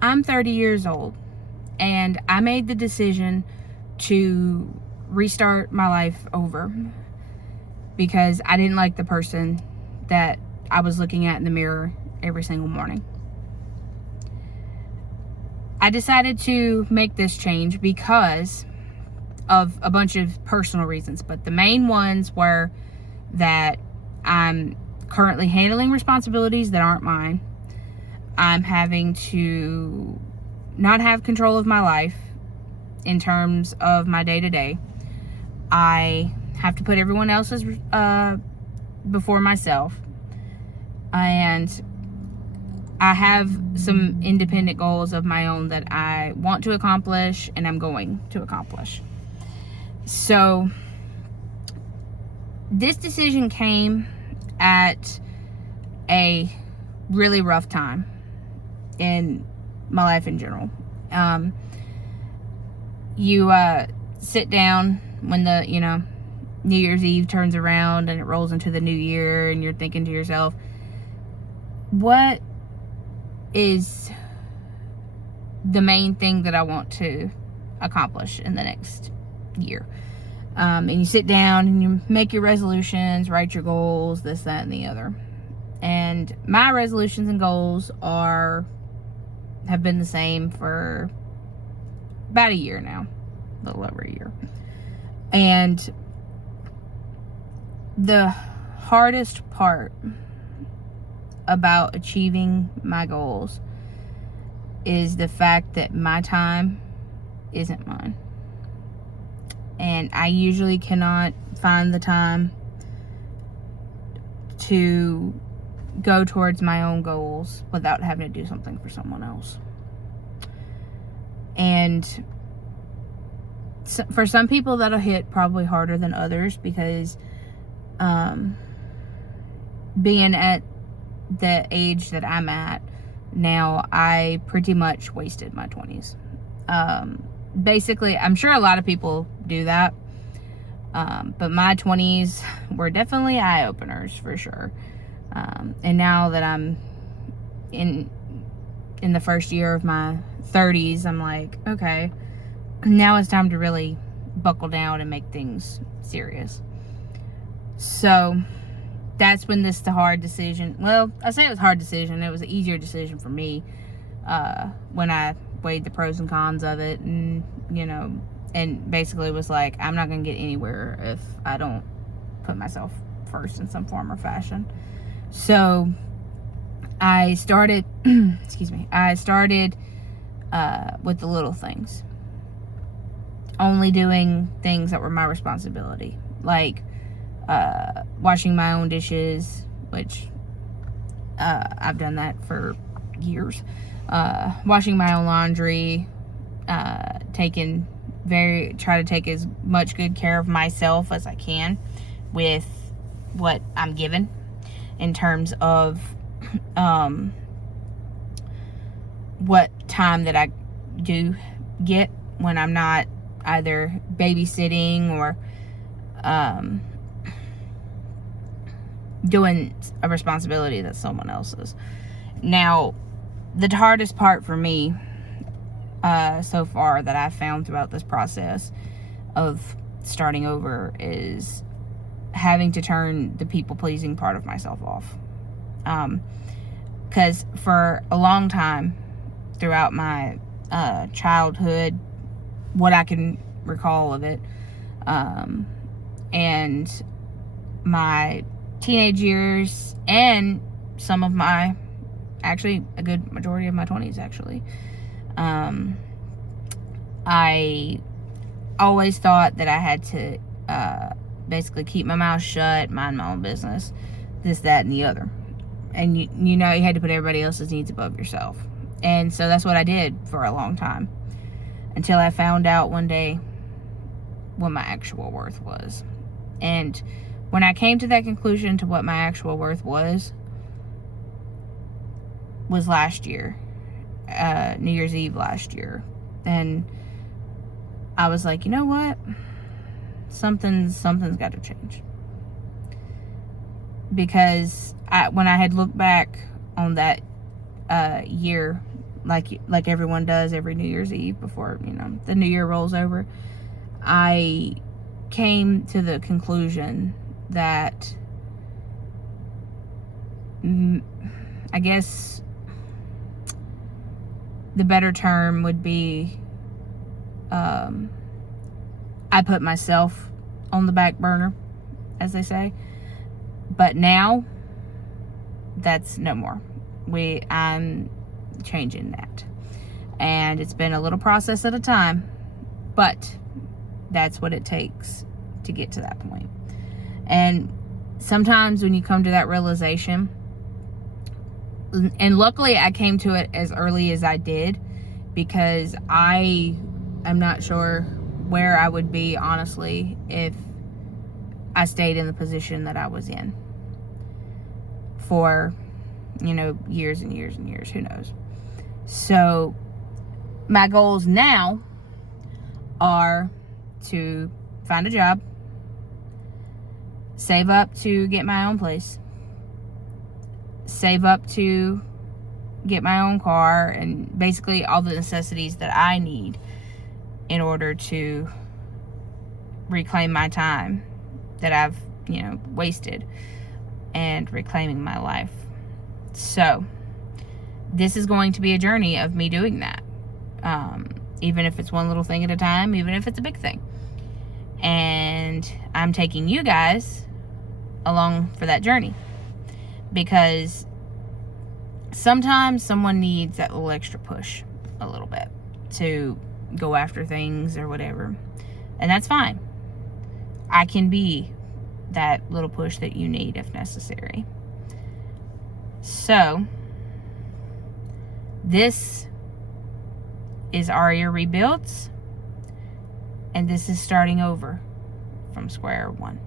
I'm 30 years old, and I made the decision to restart my life over because I didn't like the person that I was looking at in the mirror every single morning. I decided to make this change because of a bunch of personal reasons, but the main ones were that I'm currently handling responsibilities that aren't mine. I'm having to not have control of my life in terms of my day-to-day. I have to put everyone else's before myself. And I have some independent goals of my own that I want to accomplish and I'm going to accomplish. So this decision came at a really rough time in my life in general. You sit down when the, New Year's Eve turns around and it rolls into the new year, and you're thinking to yourself, what is the main thing that I want to accomplish in the next year? And you sit down and you make your resolutions, write your goals, this, that, and the other. And my resolutions and goals have been the same for about a year now, a little over a year. And the hardest part about achieving my goals is the fact that my time isn't mine. And I usually cannot find the time to go towards my own goals without having to do something for someone else. And for some people that'll hit probably harder than others because being at the age that I'm at now, I pretty much wasted my 20s. Basically, I'm sure a lot of people do that, but my 20s were definitely eye-openers for sure. And now that I'm in the first year of my 30s, I'm like, okay, now it's time to really buckle down and make things serious. So that's when the hard decision, well, I say it was a hard decision. It was an easier decision for me when I weighed the pros and cons of it, and and basically was like, I'm not going to get anywhere if I don't put myself first in some form or fashion. So I started with the little things, only doing things that were my responsibility, like washing my own dishes, which I've done that for years. Washing my own laundry, try to take as much good care of myself as I can with what I'm given in terms of what time that I do get when I'm not either babysitting or doing a responsibility that's someone else's. Now, the hardest part for me so far that I've found throughout this process of starting over is having to turn the people-pleasing part of myself off. Because for a long time throughout my childhood, what I can recall of it, and my teenage years, and some of my, actually a good majority of my 20s actually, I always thought that I had to basically keep my mouth shut, mind my own business, this, that, and the other. And you had to put everybody else's needs above yourself. And so that's what I did for a long time, until I found out one day what my actual worth was. And when I came to that conclusion to what my actual worth was last year, New Year's Eve last year. And I was like, you know what? Something's got to change. Because when I had looked back on that year like everyone does every New Year's Eve before, the new year rolls over, I came to the conclusion that I guess the better term would be I put myself on the back burner, as they say. But now that's no more. I'm changing that. And it's been a little process at a time, but that's what it takes to get to that point. And sometimes when you come to that realization, and luckily I came to it as early as I did, because I am not sure where I would be, honestly, if I stayed in the position that I was in for, years and years and years. Who knows? So my goals now are to find a job, save up to get my own place, save up to get my own car, and basically all the necessities that I need in order to reclaim my time that I've, wasted, and reclaiming my life. So this is going to be a journey of me doing that. Even if it's one little thing at a time, even if it's a big thing. And I'm taking you guys along for that journey, because sometimes someone needs that little extra push a little bit to go after things or whatever. And that's fine. I can be that little push that you need if necessary. So this is Aria Rebuilds, and this is starting over from square one.